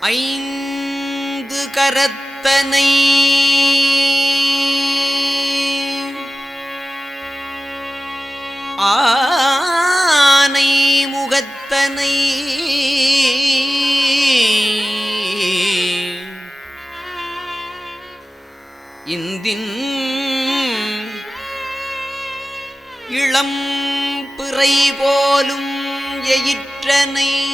ஐந்து கரத்தனை. ஆனை முகத்தனை. இந்தின் இளம் பிறை போலும் எயிற்றனை.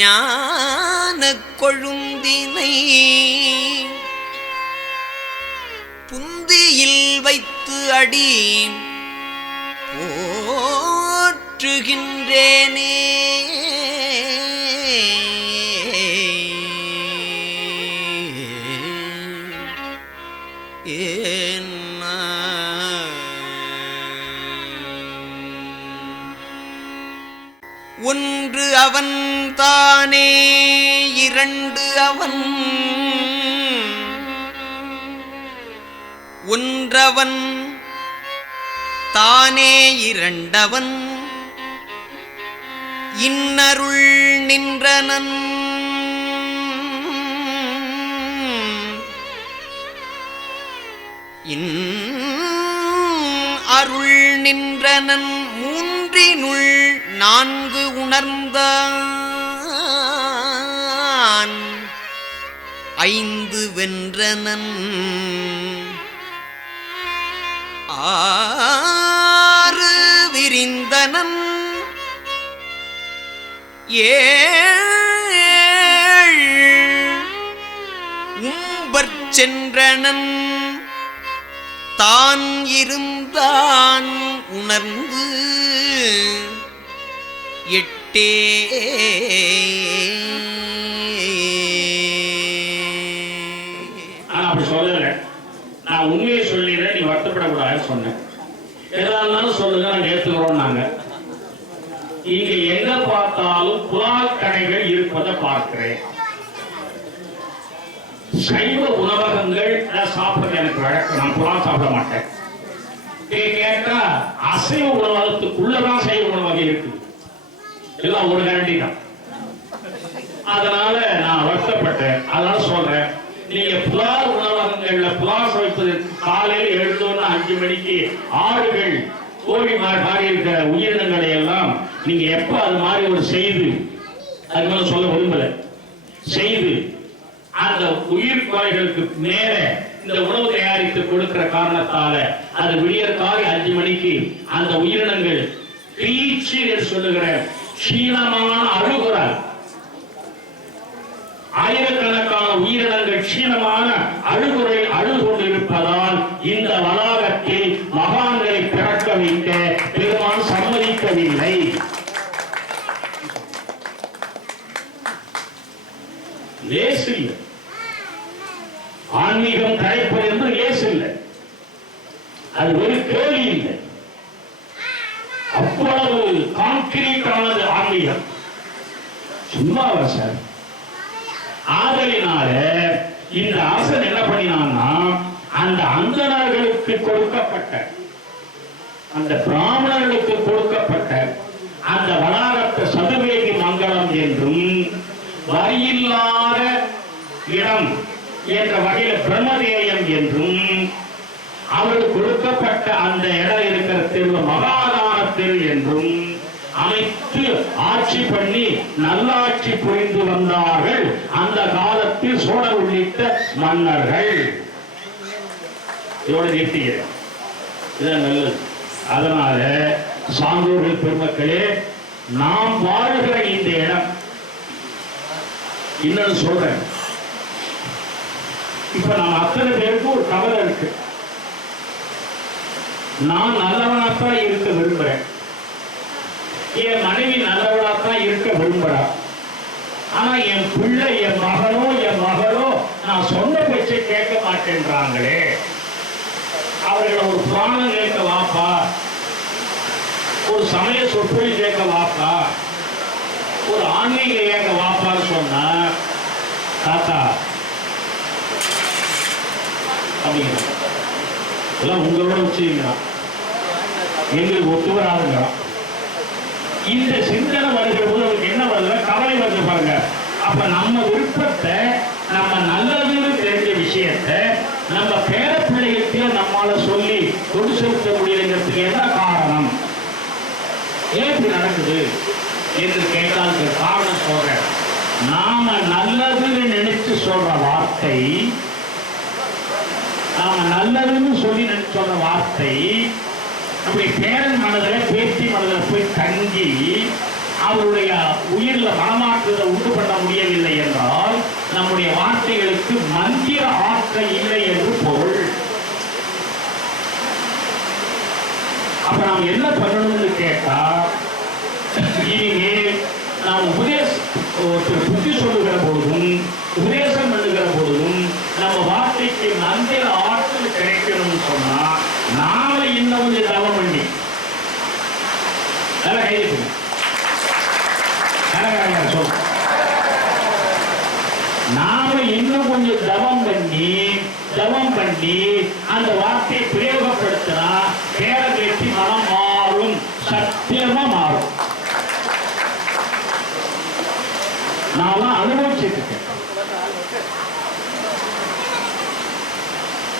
ஞான கொழுந்தினை புந்தியில் வைத்து அடி போற்றுகின்றேனே. ஏன்னா ஒன்று அவன் தானே இரண்டு அவன். ஒன்றவன் தானே இரண்டவன். இன்னருள் நின்றனன். இன் அருள் நின்றனன். மூன்றினுள் நான்கு உணர்ந்தான். ஐந்து வென்றனன். ஆறு விரிந்தனன். ஏழ் உம்பற் சென்றனன். தான் இருந்தான் உணர்ந்து. எட்டே இருந்தாலும் சொல்லுங்க நாங்க ஏத்துக்கிறோம் நாங்க இங்க எங்க பார்த்தாலும் புலால் கடைகள் இருப்பதை பார்க்கிறேன். சைவ உணவகங்கள் நான் சாப்பிடுறது எனக்கு வழக்கம். நான் புலால் சாப்பிட மாட்டேன். கேட்டா அசைவ உணவகத்துக்குள்ளதான் சைவ உணவகம் இருக்கு. எல்லாம் ஒரு கேரண்டி தான். அதனால நான் வருத்தப்பட்டேன். அதனால சொல்றேன் நீங்க புலால் உணவகங்கள்ல புலால் சமைப்பது காலையில எழுந்தோன்னு அஞ்சு மணிக்கு ஆடுகள் கோழி மா- இருக்கிற உயிரினங்களை எல்லாம் நீங்க எப்ப அது மாதிரி ஒரு செய்து அது மேல சொல்ல விரும்பல. செய்து அந்த உயிர் குறைகளுக்கு நேர இந்த உணவு தயாரித்து கொடுக்கிற காரணத்தால அது விடியற் காலை அஞ்சு மணிக்கு அந்த உயிரினங்கள் பீச்சு என்று சொல்லுகிற சீனமான அழுகுறாள் ஆயிரக்கணக்கான உயிரினங்கள் சீனமான அழுகுறை அழுகொண்டிருப்பதால் இந்த வளாகத்தில் லேசில்லை ஆன்மீகம் தழைப்பது என்று லேசில்லை அது ஒரு கேள்வி இல்லை. அவ்வளவு கான்கிரீட்டானது ஆன்மீகம். சும்மாவா சார். ஆதலினால இந்த அரசன் என்ன பண்ணினான்னா அந்த அந்தனர்களுக்கு கொடுக்கப்பட்ட அந்த பிராமணர்களுக்கு கொடுக்கப்பட்ட அந்த வளாகத்தை சதுவேகி மங்களம் என்றும் வரியில்லாத இடம் என்ற வகையில் பிரம்மதேயம் என்றும் அவருக்கு கொடுக்கப்பட்ட அந்த இடம் இருக்கிற தெரு மகாதான தெரு என்றும் அமைத்து ஆட்சி பண்ணி நல்லாட்சி புரிந்து வந்தார்கள் அந்த காலத்தில் சோழர் உள்ளிட்ட மன்னர்கள். இதோட நிறுத்துகிறேன். இதுதான் நல்லது. அதனால சான்றோர்கள் பெருமக்களே நாம் வாழ்கிற இந்த இடம் இல்லைன்னு சொல்றேன். இப்ப நம்ம அத்தனை பேருக்கும் ஒரு கவலை இருக்கு. நான் நல்லவனாத்தான் இருக்க விரும்புறேன். என் மனைவி நல்லவனாகத்தான் இருக்க விரும்புறா. ஆனா என் பிள்ளை என் மகனோ என் மகளோ நான் சொன்ன பேச்சை கேட்க மாட்டேன்றாங்களே. அவர்களை ஒரு புராணம் கேட்க வாப்பா. ஒரு சமய சொற்பொழி கேட்க வாப்பா. ஒரு ஆன்மீக ஏக வாப்பான்னு சொன்னா தாத்தா அப்படிங்கிற எல்லாம் உங்களோட வச்சுக்கிறான் எங்களுக்கு ஒத்து வராதுங்க இந்த சிந்தனை வருகிற போது அவருக்கு என்ன வருதுன்னா கவலை வருது பாருங்க. அப்ப நம்ம விருப்பத்தை நம்ம நல்லதுன்னு தெரிஞ்ச விஷயத்தை நம்ம பேர பிள்ளைகளுக்கு நம்மால சொல்லி கொண்டு செலுத்த முடியலைங்கிறதுக்கு என்ன காரணம்? ஏன் இப்படி நடக்குது? என்று கேட்டால் காரணம் சொல்றேன் நாம நல்லதுன்னு நினைச்சு சொல்ற வார்த்தை நாம நல்லதுன்னு சொல்லி நினைச்சு சொல்ற வார்த்தை நம்முடைய பேரன் மனதில் பேத்தி மனதில் போய் தங்கி அவருடைய உயிர்ல மனமாற்றத்தை உண்டு பண்ண முடியவில்லை என்றால் நம்முடைய வார்த்தைகளுக்கு மந்திர ஆற்றல் இல்லை என்று பொருள். அப்ப நாம் என்ன பண்ணணும்னு கேட்டால் புத்தி சொல்லுகிற பொழுதும் உபதேசம் பண்ணுகிற பொழுதும் நம்ம வார்த்தைக்கு மந்திர ஆற்றல் கிடைக்கணும்னு சொன்னா நாம இன்னும் தவம் பண்ணி. நல்லா சொல்ல. நாம இன்னும் கொஞ்சம் தவம் பண்ணி தவம் பண்ணி அந்த வார்த்தையை பிரயோகப்படுத்தினா பேர நான் அனுபவிச்சுட்டு இருக்கேன்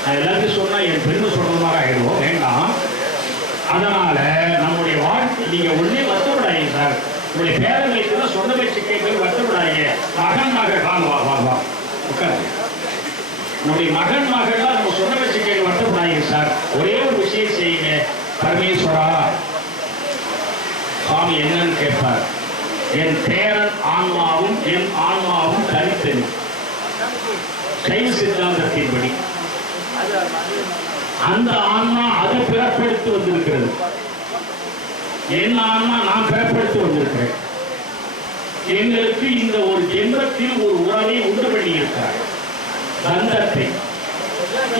நான் எல்லாத்தையும் சொன்னா என் பெருமை சொல்ற மாதிரி ஆயிடும் வேண்டாம் அதனால நம்முடைய வாழ்க்கை நீங்க ஒன்னே வருத்தப்படாதீங்க சார். உங்களுடைய பேரங்களுக்கு தான் சொந்த பேச்சு கேட்கறது வருத்தப்படாதீங்க. மகன் மகள். வாங்க வா வா வா. உட்காரு நம்முடைய மகன் மகள்லாம் நம்ம சொந்த பேச்சு கேட்க வருத்தப்படாதீங்க சார். ஒரே ஒரு விஷயம் செய்யுங்க. பரமேஸ்வரா சுவாமி என்னன்னு கேட்பார். என் பேரன் ஆன்மாவும் என் ஆன்மாவும் தனித்தனி. சைவ சித்தாந்தத்தின்படி. அந்த ஆன்மா அதை பிறப்பெடுத்து வந்திருக்கிறது. என் ஆன்மா நான் பிறப்பெடுத்து வந்திருக்கிறேன். எங்களுக்கு இந்த ஒரு ஜென்மத்தில் ஒரு உறவை உண்டு பண்ணியிருக்கிறார். பந்தத்தை.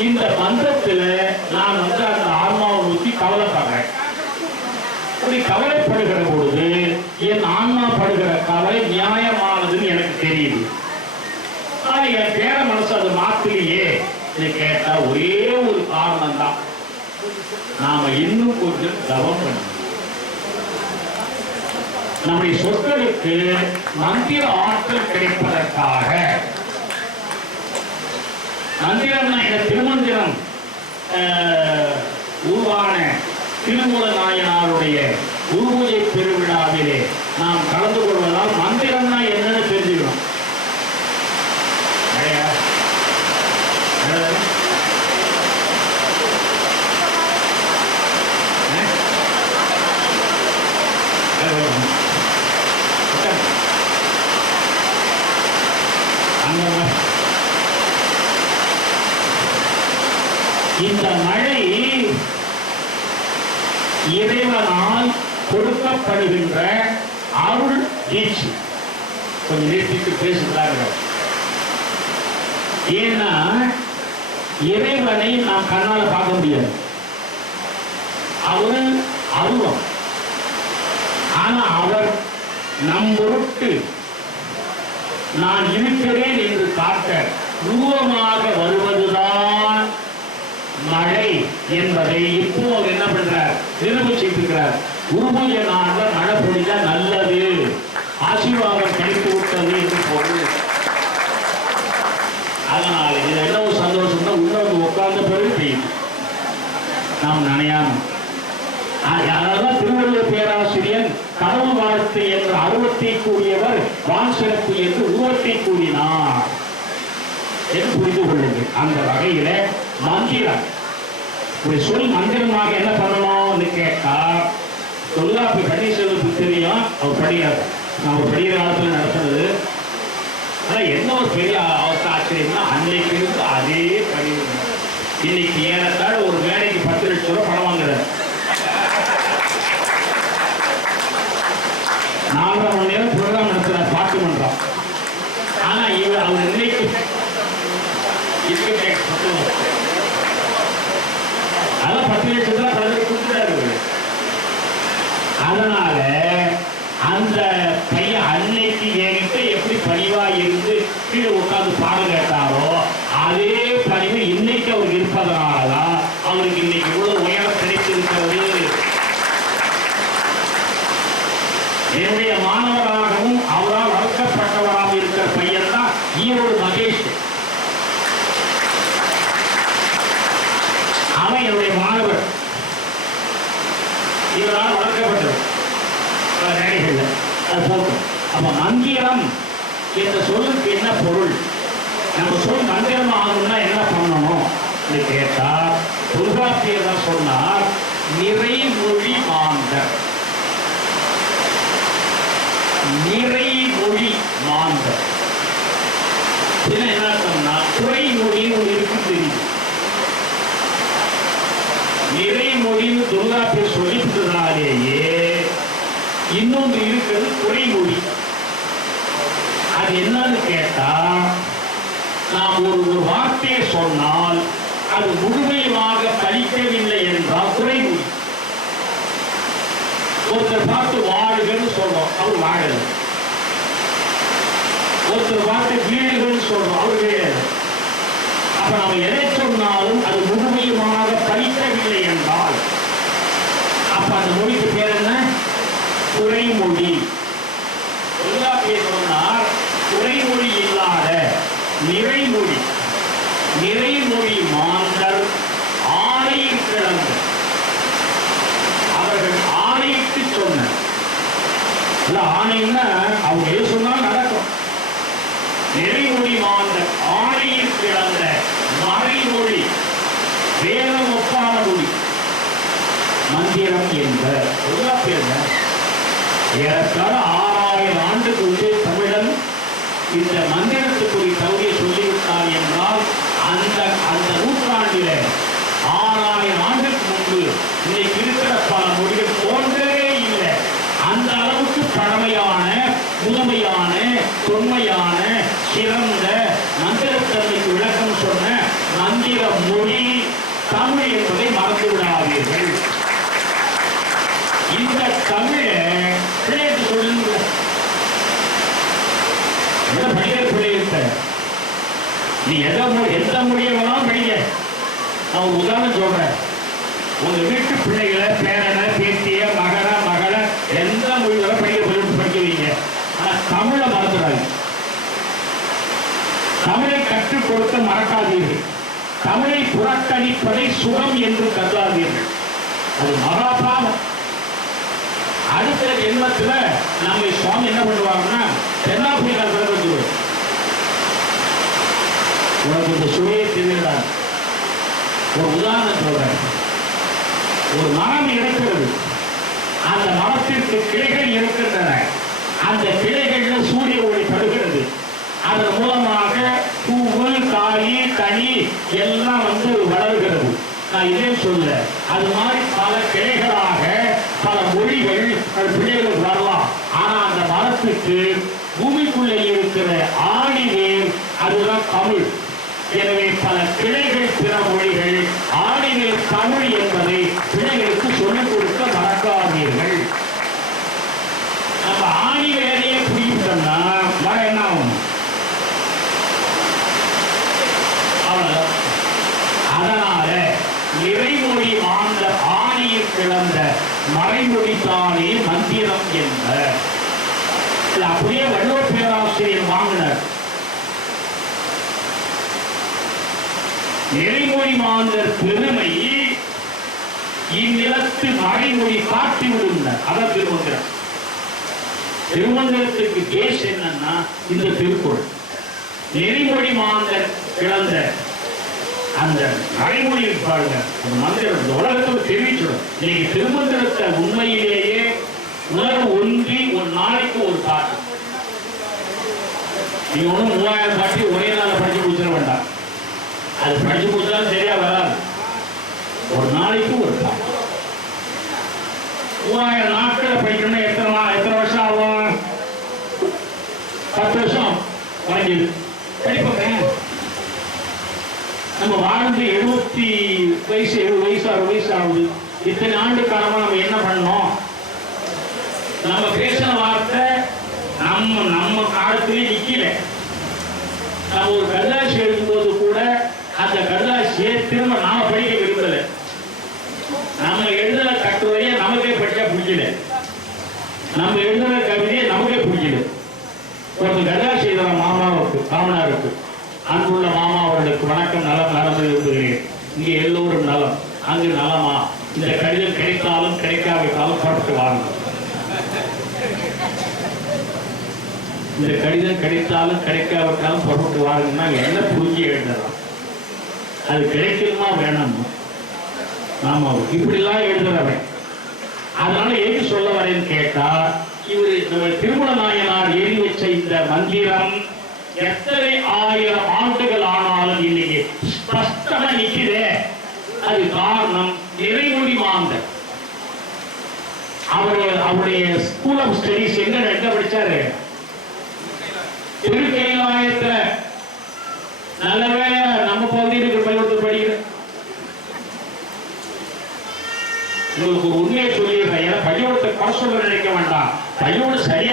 இந்த பந்தத்துல நான் வந்து அந்த ஆன்மாவை நோக்கி கவலைப்படுறேன். அப்படி கவலைப்படுகிற பொழுது என் ஆன்மா படுகிற கவலை நியாயமானதுன்னு எனக்கு தெரியுது. ஆனா என் பேர மனசு அது மாத்திலேயே இதை கேட்டா ஒரே ஒரு காரணம் தான் நாம இன்னும் கொஞ்சம் தவம் பண்ணணும். நம்முடைய சொற்களுக்கு மந்திர ஆற்றல் கிடைப்பதற்காக மந்திரம்னா இந்த திருமந்திரம் உருவான திருமூல நாயனாருடைய குரு பூஜை பெருவிழாவிலே நாம் கலந்து கொள்வதால் மந்திரம்னா என்னன்னு தெரிஞ்சுக்கணும் ஐயா, என்னது? ஆ? அது வரும். உட்காரு. அங்க வா. இந்த மழை இறைவனால் கொடுக்கப்படுகின்ற அருள் வீச்சு கொஞ்சம் நிறுத்திட்டு பேசுகிறார்கள் ஏன்னா இறைவனை நாம் கண்ணால் பார்க்க முடியாது. அவர் அருவம். ஆனா அவர் நம் பொருட்டு நான் இருக்கிறேன் என்று காட்ட உருவமாக வருவதுதான் மழை என்பதை இப்போ என்ன பண்றார்? நிரூபிச்சிட்டு இருக்கிறார். குருபூஜை நாள்ல மழை நல்லது. ஆசீர்வாதம் கிடைத்து விட்டது என்று பொருள் அதனால் இது என்ன ஒரு சந்தோஷம்னா உள்ள வந்து உட்கார்ந்த பிறகு பெய்யும் நாம் நனையாம அதனாலதான் திருவள்ளுவர் பேராசிரியர் கடவுள் வாழ்த்து என்ற அருவத்தை கூறியவர் வான் சிறப்பு என்று உருவத்தை கூறினார் என்று புரிந்து கொள்ளுங்கள். அந்த வகையில மந்திரம். ஒரு சொல் மந்திரமாக என்ன பண்ணணும்னு கேட்டால் தொல்காப்பி பன்னீர்செல்வத்துக்கு தெரியும். அவர் படிக்கிறார். நான் அவர் படிக்கிற காலத்தில் நடத்துனது ஆனால் என்ன ஒரு பெரிய அவசர ஆச்சரியம்னா அன்னைக்கு இருந்து அதே பணி. இன்னைக்கு ஏறத்தாழ ஒரு வேலைக்கு பத்து லட்சம் ரூபா பணம் வாங்குறாரு. நாலரை மணி நேரம் ப்ரோக்ராம் நடத்துறார் பாட்டு மன்றம் ஆனா இவர் அவர் இன்னைக்கு இன்கம் டேக்ஸ் பத்து தான் பத்து லட்சம் ரூபாய் பல பேர் கொடுத்துட்டாரு இவரு. அதனால அந்த பையன் அன்னைக்கு என்கிட்ட எப்படி பணிவா இருந்து கீழே உட்கார்ந்து பாடம் கேட்டாரோ அதே பணிவு இன்னைக்கு அவருக்கு இருப்பதா அவருக்கு இன்னைக்கு இவ்வளவு உயரம் கிடைத்திருக்கிறது என்னுடைய மாணவராகவும் அவரால் வளர்க்கப்பட்டவராக இருக்கிற பையன் தான் ஈரோடு மகேஷ் அவன் என்னுடைய மாணவர் இவரால் வளர்க்கப்பட்டவர் பல வேலைகள்ல அது போகும் அப்ப மந்திரம் என்ற சொல்லுக்கு என்ன பொருள்? நம்ம சொல் மந்திரம் ஆகணும்னா என்ன பண்ணணும்? என்று கேட்டா தொல்காப்பியர் தான் சொன்னார் நிறைமொழி மாந்தர். நிறைமொழி மாந்தர். என்ன அர்த்தம்னா குறைமொழின்னு ஒரு இருக்கு தெரியுது. நிறைமொழின்னு தொல்காப்பியர் சொல்லிவிட்டதுனாலேயே இன்னொன்று இருக்கிறது குறைமொழி அது என்னன்னு கேட்டா நாம் ஒரு ஒரு வார்த்தையை சொன்னால் அது முழுமையாக பலிக்கவில்லை என்றால் குறை ஒருத்தர் பார்த்து வாழுகன்னு சொல்றோம் அவர் வாழல. ஒருத்தர் பார்த்து வீடுகள்னு சொல்றோம் அவர் வீடு அப்ப நம்ம எதை சொன்னாலும் அது முழுமையுமாக பலிக்கவில்லை என்றால் அப்ப அந்த மொழிக்கு பேர் என்ன குறைமொழி தொல்காப்பியர் சொன்னார் குறைமொழி இல்லாத நிறைமொழி நிறைமொழி மாந்தர் ஆணையில் கிடந்த அவர்கள் ஆணையிட்டு சொன்ன இல்ல ஆணைன்னா அவங்க எது சொன்னாலும் நடக்கும் நிறைமொழி மாந்தர் ஆணையில் கிடந்த மறைமொழி வேதம் ஒப்பான மொழி மந்திரம் என்ற தொல்காப்பியர் ஏறத்தாழ ஆறாயிரம் ஆண்டுக்கு முன்பே தமிழன் இந்த மந்திரத்துக்குரிய தகுதியை சொல்லிவிட்டார் என்றால் அந்த அந்த நூற்றாண்டில ஆறாயிரம் ஆண்டுக்கு முன்பு இன்னைக்கு இருக்கிற பல மொழிகள் தோன்றவே இல்லை அந்த அளவுக்கு பழமையான புதுமையான தொன்மையான சிறந்த மந்திரத்தன்மைக்கு விளக்கம் சொன்ன மந்திர மொழி தமிழ் என்பதை மறந்து விடாதீர்கள் இந்த தமிழை பிள்ளைக்கு சொல்லுங்க. என்ன பிள்ளைகிட்ட நீ எந்த மொழி எந்த மொழியை வேணாலும் படிக்க நான் ஒரு உதாரணம் சொல்றேன். உங்க வீட்டு பிள்ளைகளை பேரனை பேத்திய மகன மகளை எந்த மொழி வேணா படிக்க சொல்லி படிக்க வைங்க ஆனா தமிழை மறந்துடாது தமிழை கொடுக்க மறக்காதீர்கள். தமிழை புறக்கணிப்பதை சுகம் என்று கருதாதீர்கள். அது மகாபாவம். அடுத்த ஜென்மத்துல நம்ம சுவாமி என்ன பண்ணுவாங்கன்னா தென்னாப்பிரிக்கா பிறகு உனக்கு இந்த சுவையை தெரியுதா? ஒரு உதாரணம் சொல்றேன். ஒரு மரம் இருக்கிறது அந்த மரத்திற்கு கிளைகள் இருக்கின்றன அந்த கிளைகள்ல சூரிய ஒளி படுகிறது. அதன் மூலமாக எல்லாம் வந்து வளர்கிறது. நான் இதே சொல்ல அது மாதிரி பல கிளைகளாக பல மொழிகள் அது பிள்ளைகளுக்கு வரலாம். ஆனா அந்த மரத்துக்கு பூமிக்குள்ளே இருக்கிற ஆணி வேர் அதுதான் தமிழ். எனவே பல கிளைகள் பிற மொழிகள் ஆணிவேர் தமிழ் என்பதை பிள்ளைகளுக்கு சொல்லிக் கொடுக்க மறக்காதீர்கள். நம்ம ஆணி வேலையை புரியும்னா வர என்ன ஆகும் அவ்வளவுதான். அதனால நிறைமொழி ஆண்ட ஆணியில் மறைமொழித்தானே மந்திரம் என்ப அப்படியே வள்ளுவர் பேராசிரியர் வாங்கினர். நெறிமொழி மாந்தர் பெருமை இந்நிலத்து மறைமொழி காட்டி விடுந்தார் அதான் திருமந்திரம். திருமந்திரத்துக்கு கேஸ் என்னன்னா இந்த திருக்குறள். நெறிமொழி மாந்தர் கிளந்த அந்த நடைமொழி பாருங்க. அந்த மந்திரம் இந்த உலகத்துக்கு தெரிவிச்சிடும் இன்னைக்கு திருமந்திரத்தை உண்மையிலேயே உணர்வு ஒன்றி ஒரு நாளைக்கு ஒரு பாட்டு. நீங்க ஒன்றும் மூவாயிரம் பாட்டி ஒரே நாள் படிச்சு முடிச்சிட வேண்டாம். அது படிச்சு முடிச்சாலும் சரியா வராது. ஒரு நாளைக்கு ஒரு பாட்டு. மூவாயிரம் நாட்களை படிக்கணும்னா எத்தனை எத்தனை வருஷம் ஆகும்? பத்து வருஷம் வாங்கிடுது படிப்போங்க நம்ம வாழ்ந்து எழுபத்தி வயசு எழுபது வயசு அறுபது வயசு ஆகுது. இத்தனை ஆண்டு காலமா நம்ம என்ன பண்ணோம் நம்ம பேசின வார்த்தை நம்ம நம்ம காலத்திலே நிற்கல நம்ம ஒரு கடலாசி எழுதும்போது கூட அந்த கல்லாசியை திரும்ப நாம படிக்க விரும்பல. நம்ம எழுதுற கட்டுரையை நமக்கே படிச்சா பிடிக்கல நம்ம எழுத இருந்தாலும் கிடைக்காவிட்டாலும் புறப்பட்டு வாருங்கள் இந்த கடிதம் கிடைத்தாலும் கிடைக்காவிட்டாலும் புறப்பட்டு வாருங்கன்னா என்ன புரிஞ்சு எழுதுறோம் அது கிடைக்கணுமா வேணாமா? ஆமா இப்படிலாம் எழுதுறவன். அதனால எது சொல்ல வரேன்னு கேட்டா இவர் நம்ம திருமண நாயனார் எழுதி வச்ச இந்த மந்திரம் எத்தனை ஆயிரம் ஆண்டுகள் ஆனாலும் இன்னைக்கு ஸ்பஷ்டமா நிக்குதே. அது காரணம் நிறைமொழி மாந்தர். அவருடைய அவருடைய ஸ்கூல் ஆஃப் ஸ்டடிஸ் எங்க எங்க படிச்சாரு? திருக்கைலாயத்துல நல்ல வேலை நம்ம பகுதியில் இருக்கிற பள்ளிக்கூடத்தில் படிக்கிறேன் உங்களுக்கு ஒரு உண்மையை சொல்லிடுறேன். ஏன்னா பள்ளிக்கூடத்தை குறை சொல்ல நினைக்க வேண்டாம். பள்ளிக்கூடம் சரி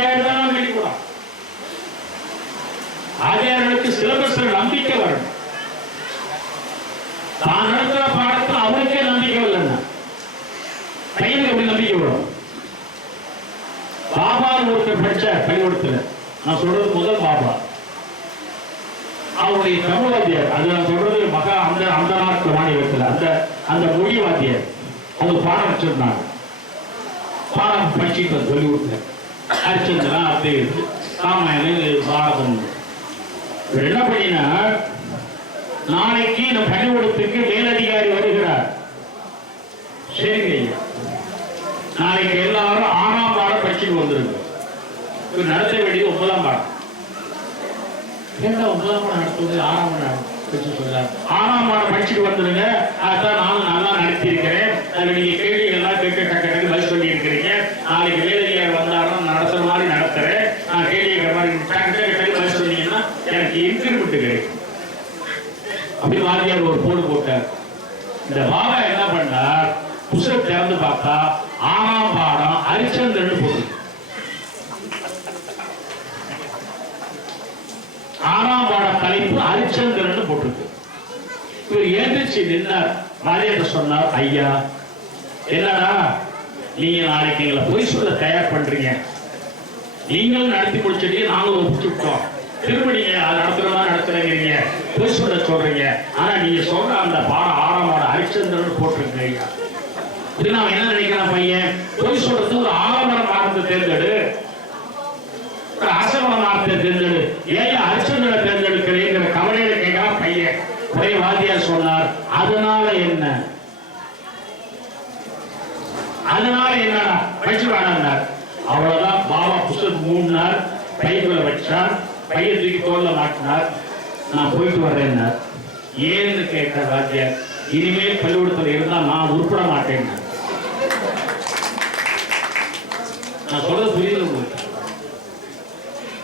வெளிக்கூடாது ஆசிரியர்களுக்கு சிலபஸ்ல நம்பிக்கை வரணும் தான் நடத்துற பாடத்துல அவருக்கே நம்பிக்கை இல்லைன்னா பையனுக்கு எப்படி நம்பிக்கை வரும் பாபா ஒருத்தர் படிச்ச நான் சொல்றது முதல் பாபா. அவருடைய தமிழ் வாத்தியார் அது நான் சொல்றது மகா அந்த அந்த நாட்டு மாநிலத்தில் அந்த அந்த மொழி வாத்தியார் அது பாடம் வச்சிருந்தாங்க. பாடம் படிச்சுட்டு சொல்லி கொடுத்தேன் ஹரிச்சந்திரா அப்படி ராமாயணம் பாரதம். என்ன பண்ணினா நாளைக்கு இந்த பள்ளிக்கூடத்துக்கு மேலதிகாரி வருகிறார். சரிங்க ஐயா. நாளைக்கு எல்லாரும் ஆறாம் பாடம் படிச்சுட்டு வந்துருங்க. இவர் நடத்த வேண்டியது ஒன்பதாம் பாடம் என்ன ஒன்பதாம் பாடம் நடத்துவது ஆறாம் பாடம் படிச்சு சொல்றாரு. ஆறாம் பாடம் படிச்சுட்டு வந்துருங்க அதான் நானும் நல்லா நடத்தியிருக்கிறேன். அதில் நீங்கள் கேள்விகள்லாம் கேட்க டக்கு டக்கு பதில் சொல்லியிருக்கிறீங்க. நாளைக்கு வேலையார் வந்தாலும் நடத்துற மாதிரி நடத்துறேன். நான் கேள்வி கேட்கிற மாதிரி டக்கு டக்கு டக்கு பதில் சொன்னீங்கன்னா எனக்கு இன்க்ரிமெண்ட் கிடைக்கும். அப்படி வாத்தியார் ஒரு போடு போட்டார். இந்த பாபா என்ன பண்ணார்? புஸ்தகம் திறந்து பார்த்தா ஆறாம் பாடம் ஹரிச்சந்திரன் போட்டு ஆறாம் பாட தலைப்பு அரிச்சந்திரன் போட்டிருக்கு. இவர் ஏந்திரிச்சு நின்னார். வாத்தியார் சொன்னார் ஐயா என்னடா நீங்க நாளைக்கு எங்களை பொய் சொல்ல தயார் பண்றீங்க. நீங்களும் நடத்தி முடிச்சிட்டீங்க நாங்களும் ஒப்பிச்சுட்டோம் திரும்ப நீங்க அதை நடத்துற மாதிரி நடத்துறீங்க பொய் சொல்ல சொல்றீங்க. ஆனா நீங்க சொல்ற அந்த பாடம் ஆறாம் பாடம் ஹரிச்சந்திரன் போட்டிருக்கு ஐயா. இது நான் என்ன நினைக்கிறேன் பையன்? பொய் சொல்றது ஒரு ஆலமர மார்க்கத்தை தேர்ந்தெடு. ஒரு அசமர மார்க்கத்தை தேர்ந்தெடு. ஏன் ஹரிச்சந்திரனை தேர்ந்தெடுக்கிறேங்கிற கவலையில கேட்கலாம் பையன் ஒரே வாத்தியார் சொன்னார் அதனால என்ன அதனால என்னடா படிச்சு வேணாம்னார் அவ்வளவுதான் மூணு நாள் பைக்குள்ள வச்சார் பைய தூக்கி தோல்ல மாட்டினார். நான் போயிட்டு வர்றேன்னார். ஏன்னு கேட்ட வாத்தியார் இனிமேல் பள்ளிக்கூடத்தில் இருந்தால் நான் உருப்பட மாட்டேன் நான் சொல்றது புரியல உங்களுக்கு?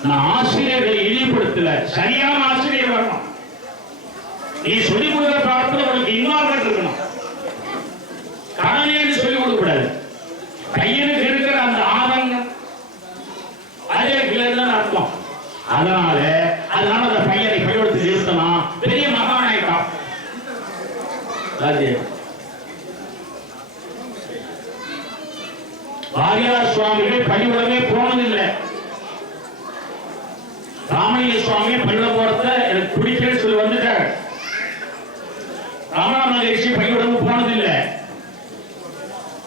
நான் ஆசிரியர்களை இழிவுபடுத்தல சரியான ஆசிரியர் வரணும் நீ சொல்லிக் கொடுக்குற பாடத்துல உனக்கு இன்வால்மெண்ட் இருக்கணும் கடனே சொல்லிக் கொடுக்க கூடாது பையனுக்கு இருக்கிற அந்த ஆதங்கம் அதே இல்லைன்னு அர்த்தம் அதனால அதனால அந்த பையனை பள்ளிக்கூடத்தில் நிறுத்தலாம் பெரிய மகானாயிட்டான் ராஜே வாரியார் சுவாமிகள் பள்ளிக்கூடமே போனதில்லை ராமலிங்க சுவாமி பள்ளிக்கூடம் போறத எனக்கு பிடிக்கலன்னு சொல்லி வந்துட்டார் ராமணா மகரிஷி பள்ளிக்கூடம் போனதில்லை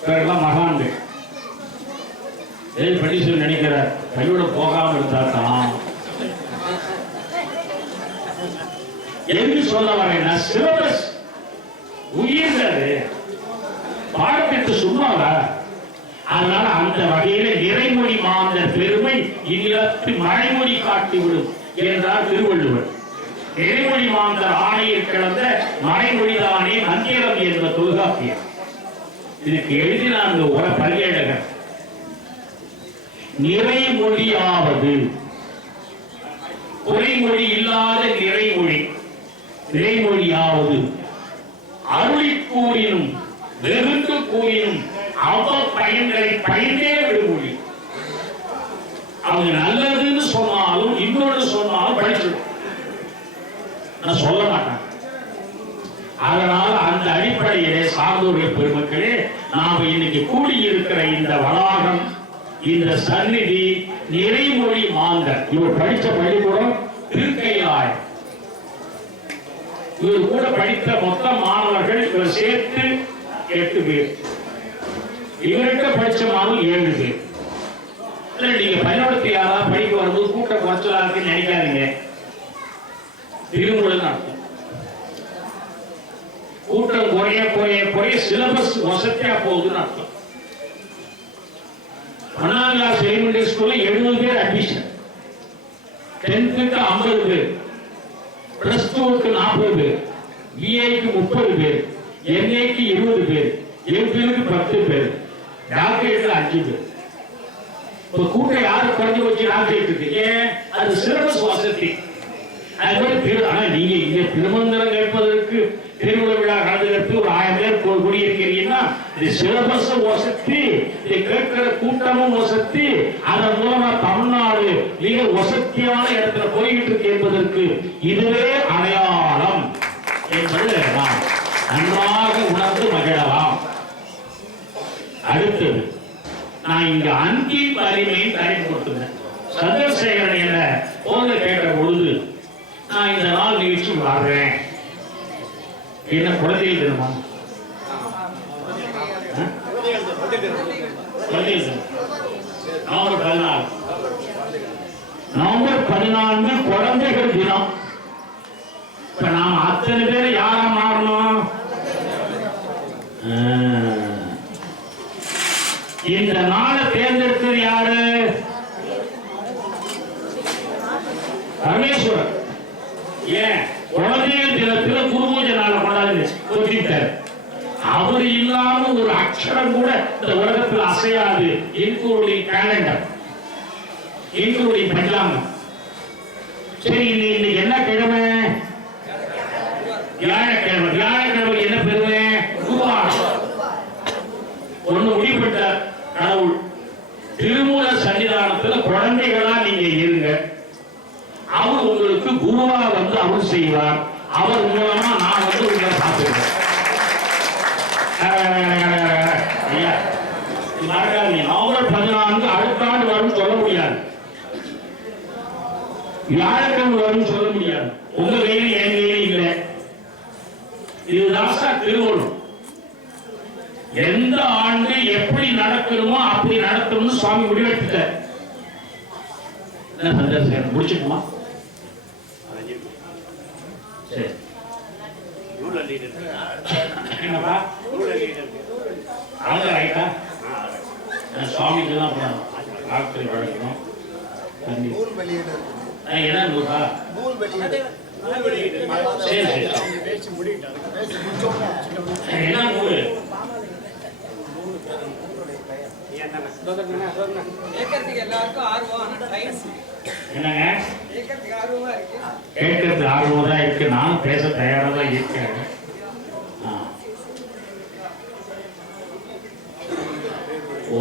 இவரெல்லாம் மகான்கள் எதை பண்ணி சொல்லி போகாம இருந்தா தான். எதுக்கு சொல்ல வரேன்னா சிலபஸ் உயிர்ந்தது. பாடத்திற்கு சும்மாவா? அதனால அந்த வகையில இறைமொழி மாந்தர் பெருமை இல்லத்து மறைமொழி காட்டிவிடும் என்றார் திருவள்ளுவர். இறைமொழி மாந்தர் ஆணையில் கிடந்த மறைமொழிதானே மந்திரம் என்ற தொல்காப்பியம். இதுக்கு எழுதின அந்த உர பல்கேழகர் நிறைமொழியாவது. குறைமொழி இல்லாத நிறைமொழி. நிறைமொழியாவது. அருளி கூறினும் வெறுத்து கூறினும் அவ பயன்களை பயந்தே விடுமொழி. அவங்க நல்லதுன்னு சொன்னாலும் இன்னொன்று சொன்னாலும் படிச்சிடும் நான் சொல்ல மாட்டாங்க. அதனால் அந்த அடிப்படையிலே சார்ந்தோர்கள் பெருமக்களே நாம இன்னைக்கு கூடியிருக்கிற இந்த வளாகம் இந்த சந்நிதி நிறைமொழி மாந்தர். இவர் படித்த பள்ளிக்கூடம் திருக்கையாய் இவர் கூட படித்த மொத்த மாணவர்கள் இவர் சேர்த்து எட்டு பேர். இவர்கிட்ட படித்த மாணவர் ஏழு பேர். நீங்க பள்ளிக்கூடத்தை யாராவது படிக்க வரும்போது கூட்ட குறைச்சலா இருக்குன்னு நினைக்காதீங்க. திருமூலம் நடக்கும் கூட்டம் குறைய குறைய குறைய சிலபஸ் வசத்தியா போகுதுன்னு அர்த்தம். அனாலா கிளாஸ் ஸ்கூல்ல எழுபது பேர் அட்மிஷன் டென்த்துக்கு ஐம்பது பேர். பிளஸ் டூக்கு நாற்பது பேர். பிஏக்கு முப்பது பேர். என்ஏக்கு இருபது பேர். எம்பிலுக்கு பத்து பேர். டாக்டரேட்ல அஞ்சு பேர். இப்போ கூட்டம் யாரு குறைஞ்சு ஆகியட்டு இருக்கு ஏன்? அது சிலபஸ் வசதி. அது மாதிரி திரு ஆனா நீங்க இங்க திருமந்திரம் கேட்பதற்கு திருவிழா விழா நடந்துக்கிறதுக்கு ஒரு ஆயிரம் பேர் கூ- வசதி கேட்கிற கூட்டமும் வசதி அதன் மூலமா தமிழ்நாடு மிக வசத்தியான இடத்துல போய்கிட்டு இருக்கு என்பதற்கு இதுவே அடையாளம் என்பது நாம் நன்றாக உணர்ந்து மகிழலாம். அடுத்தது நான் இங்க அன்பின் வலிமையை பயன்படுத்துகிறேன் சந்திரசேகரன் என்ன போன்ற கேட்ட பொழுது நான் இந்த நாள் நிகழ்ச்சி வர்றேன். என்ன குழந்தைகள் தினமா? நவம்பர் பதினாறு நவம்பர் பதினான்கு குழந்தைகள் தினம். இப்ப நாம அத்தனை பேர் யார் மாறணும் ஆ. இந்த நாளை தேர்ந்தெடுத்தது யாரு பரமேஸ்வரன் ஏன் குழந்தைகள் தினத்துல குருபூஜை நாளை கொண்டாந்து கொத்திட்டார் அவர் இல்லாம ஒரு அக்ஷரம் கூட இந்த உலகத்தில் அசையாது எங்களுடைய கேலண்டர் எங்களுடைய பஞ்சாங்கம். சரி இன்னைக்கு இன்னைக்கு என்ன கிழமை வியாழக்கிழமை வியாழக்கிழமை என்ன பெருமை குருவாரம் ஒண்ணு முடிப்பட்ட கடவுள் திருமூல சன்னிதானத்துல குழந்தைகளா நீங்க இருங்க அவர் உங்களுக்கு குருவா வந்து அருள் செய்வார் அவர் மூலமா நான் வந்து உங்களை பார்த்துக்கிறேன் ஐயா இது மறக்காதீங்க நவம்பர் பதினான்கு அடுத்த ஆண்டு வரும்னு சொல்ல முடியாது வியாழக்கிழமை வரும்னு சொல்ல முடியாது. உங்க கையில என் கையில இல்லை இதுதான் சார் திருவள்ளுவர் எந்த ஆண்டு எப்படி நடக்கணுமோ அப்படி நடத்தணும்னு சுவாமி முடிவெடுத்துட்டார் என்ன முடிச்சுக்குமா? சரி. என்னப்பா? அவங்க ரைட்டா சுவாமிக்கு தான் டாக்டர் வழங்கணும். நூல் வெளியீடு என்ன நூல் வெளியீடு சரி சரி. பேசி முடிச்சோன்னே என்ன நூறு? கேட்கறதுக்கு ஆர்வம் கேட்கறதுக்கு தான் இருக்கு. நானும் பேச தயாரா தான் இருக்கேன். ஓ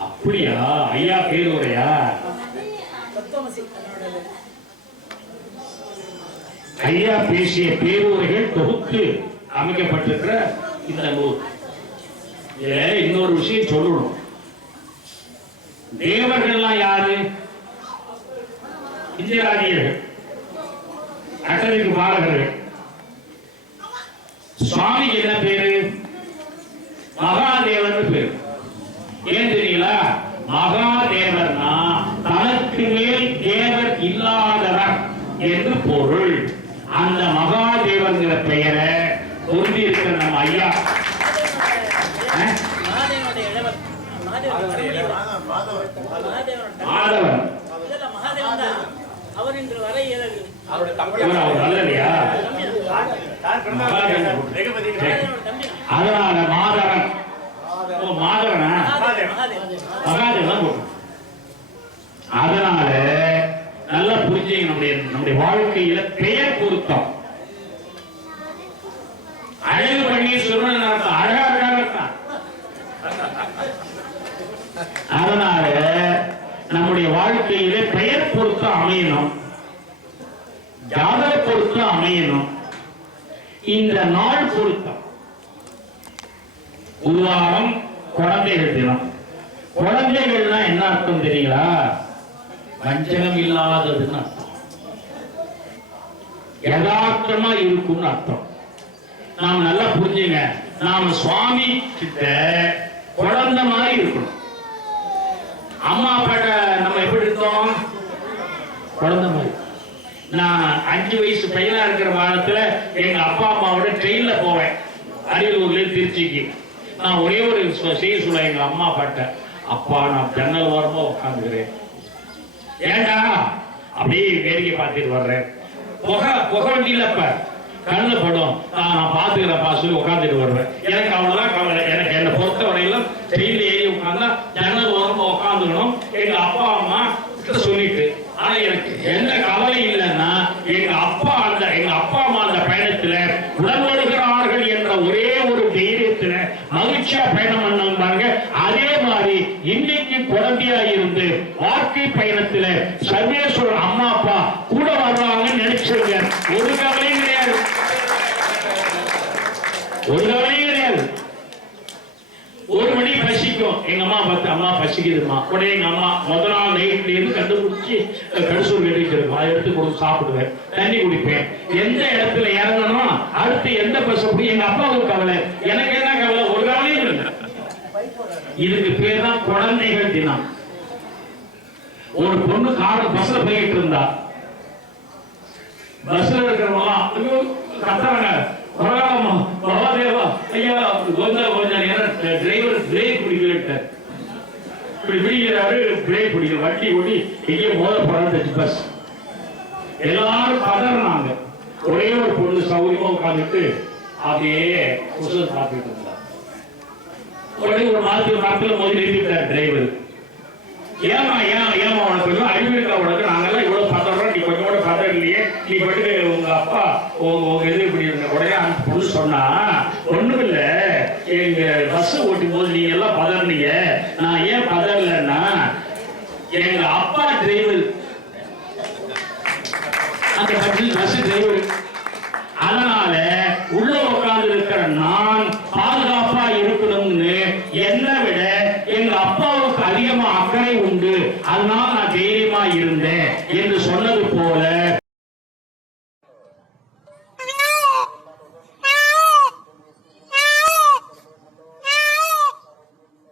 அப்படியா? ஐயா பேர் உரையா தத்துவமசி என்னோட ஐயா பேசிய பேருரைகள் தொகுத்து அமைக்கப்பட்டிருக்கிற இந்த நூல் இதுல இன்னொரு விஷயம் சொல்லணும். தேவர்கள்லாம் யாரு? இந்திராதியர்கள் அட்டவிக்கு பாலகர்கள். சுவாமி என்ன பேரு? மகாதேவன் பேரு. ஏன் தெரியல மகாதேவர்னா தனக்கு மேல் தேவர் இல்லாதவர் என்று பொருள். அந்த மகாதேவன்கிற பெயரை பொருந்தி இருக்கிற நம்ம ஐயா. மாதவன். அவர் இன்று வரை இயலவில்லை அதனால மாதவன்? மாதவனா. மகாதேவன் அதனால நல்லா புரிஞ்சுங்க நம்முடைய நம்முடைய வாழ்க்கையில பெயர் பொருத்தம். அழகு பண்ணி சொல்றேன் அழகா அழகா அதனால நம்முடைய வாழ்க்கையில பெயர் பொருத்தம் அமையணும். ஜாதக பொருத்தம் அமையணும். இந்த நாள் பொருத்தம். உருவாரம் குழந்தைகள் தினம். குழந்தைகள்னா என்ன அர்த்தம் தெரியுங்களா? வஞ்சகம் இல்லாததுன்னு அர்த்தம். யதார்த்தமா இருக்கும்னு அர்த்தம். நாம் நல்லா புரிஞ்சுங்க. நாம சுவாமி கிட்ட குழந்தை மாதிரி இருக்கணும். அம்மா அப்பாட்ட நம்ம எப்படி இருந்தோம் குழந்தை மாதிரி. நான் அஞ்சு வயசு பையனா இருக்கிற வாரத்துல எங்க அப்பா அம்மாவோட ட்ரெயின்ல போவேன். அரியலூர்ல திருச்சிக்கு. நான் ஒரே ஒரு செய்ய சொல்ல எங்க அம்மா அப்பாட்ட அப்பா நான் ஜன்னல் ஓரமா உட்காந்துக்கிறேன் ஏண்டா? அப்படியே வேடிக்கை பார்த்துட்டு வர்றேன் புகை புகை வண்டியிலப்ப கண்ணு படம். படும் நான் பாத்துக்கிறேன்ப்பா சொல்லி உட்காந்துட்டு வருவேன். எனக்கு அவ்வளவுதான் கவலை. எனக்கு என்னை பொறுத்த வரையிலும் ட்ரெயின்ல ஏறி உட்காந்தா ஜன்னல் ஓரமா உட்காந்துக்கணும் எங்க அப்பா அம்மா கிட்ட சொல்லிட்டு ஆனா எனக்கு எந்த கவலை இல்லைன்னா எங்க அப்பா அந்த எங்க அப்பா அம்மா அந்த பயணத்துல உடன் வருகிறார்கள் என்ற ஒரே ஒரு தைரியத்துல மகிழ்ச்சியா பயணம் பண்ணாங்க பாருங்க மாறி இன்னைக்கு குழந்தையா இருந்து வாழ்க்கை பயணத்துல சர்வேஸ்வரர் அம்மா அப்பா கூட வர்றாங்கன்னு நினைச்சிருங்க. ஒரு கவலையும் கிடையாது. ஒரு கவலையும் கிடையாது. ஒரு மணி பசிக்கும். எங்க அம்மா பார்த்து அம்மா பசிக்குதுமா உடனே எங்க அம்மா முதல் நாள் நைட்ல இருந்து கண்டுபிடிச்சி கடுசூர் கட்டி அதை எடுத்து கொடுத்து சாப்பிடுவேன். தண்ணி குடிப்பேன். எந்த இடத்துல இறங்கணும் அடுத்து எந்த பஸ் எங்க அப்பாவுக்கு கவலை. எனக்கு என்ன கவலை ஒரு கவலையும் இல்லை இதுக்கு பேர் தான் குழந்தைகள் தினம். ஒரு பொண்ணு கார் பஸ்ல போயிட்டு இருந்தா. பஸ்ல இருக்கிறவங்க ஐயோ கத்துறாங்க. பரவாயில்லம்மா ஐயா கொஞ்சம் கொஞ்சம் நேரம் டிரைவர் பிரேக் பிடிக்கலட்டார் இப்படி பிடிக்கிறாரு பிரேக் பிடிக்கல. வண்டி ஓடி எங்கேயோ மோத போறாரு பஸ் எல்லாரும் பதறாங்க ஒரே ஒரு பொண்ணு சௌரியமா உட்காந்துட்டு அப்படியே குசு சாப்பிட்டு இருந்தா. உடனே ஒரு மாதத்துக்கு மரத்துல மோதி நிறுத்திட்டார் டிரைவர் ஏமா ஏன் ஏமா உனக்கு கொஞ்சம் அறிவு இருக்கா உனக்கு? நாங்கெல்லாம் இவ்வளவு பதறோம் நீ கொஞ்சம் கூட பதம் இல்லையே. நீ பட்டு உங்க அப்பா உங்க உங்க இது இப்படி உடனே அந்த பொண்ணு சொன்னா ஒண்ணும் இல்ல. எங்க பஸ் ஓட்டும் போது நீங்க எல்லாம் பதறீங்க நான் ஏன் பதறலன்னா எங்க அப்பா டிரைவர் அந்த பஸ் டிரைவர்